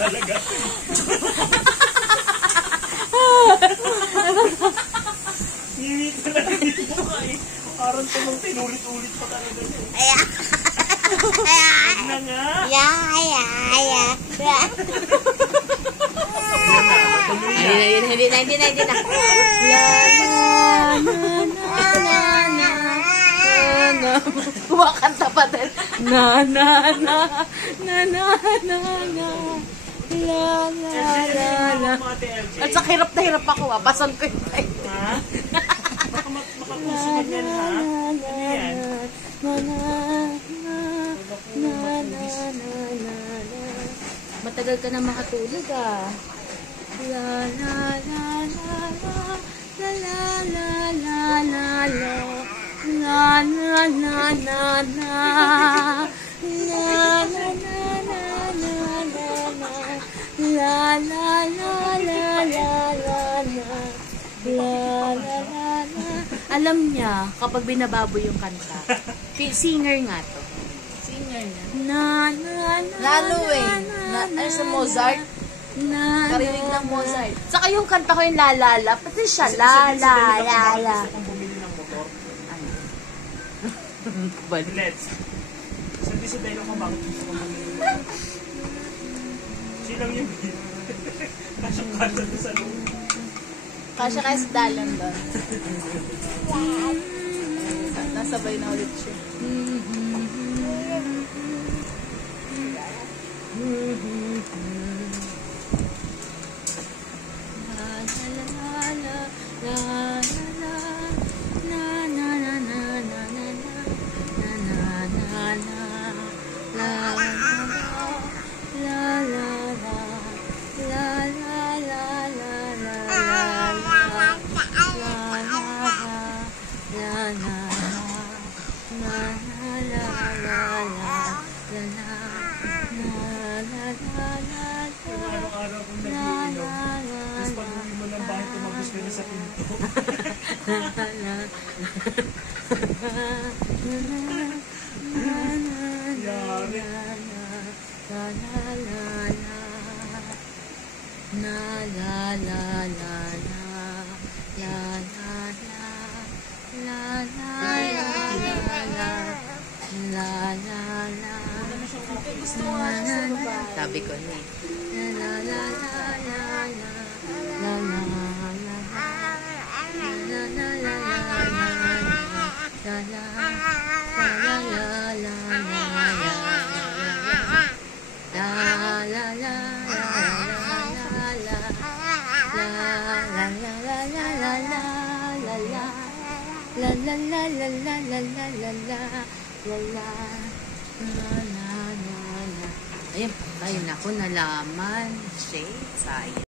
Talaga. Ngimit na lang dito ka eh. Parang tumang tinulit-ulit pa talaga siya. Ayan. Huwag na nga. Hindi na. Kumakanta pa din. Na. At sa hirap na hirap ako, basan ko yung tayo. Ha? Baka makakusugan yan, ha? Ano yan? Matagal ka na makatulog, ah. Alam niya, kapag binababoy yung kanta, singer nga to. Singer na. Lalo eh. Ano sa Mozart? Karinig ng Mozart. Saka yung kanta ko yung lalala, pati siya, la. Gusto kong bumili ng motor. Balik. Let's. Sabi sa dahil ako bakit gusto kong bumili ng motor. Silang yung kasyang-kasya doon sa loob. Kasya kaya sa dalan doon. Nasabay na ulit siya. Araw-araw kong nag-iinom. Tapos pag uwi mo ng bahay, tumagos ka na sa pinto. Yari. Sabi ko ni. Ayun, ayun ako nalaman. Shade, sayang.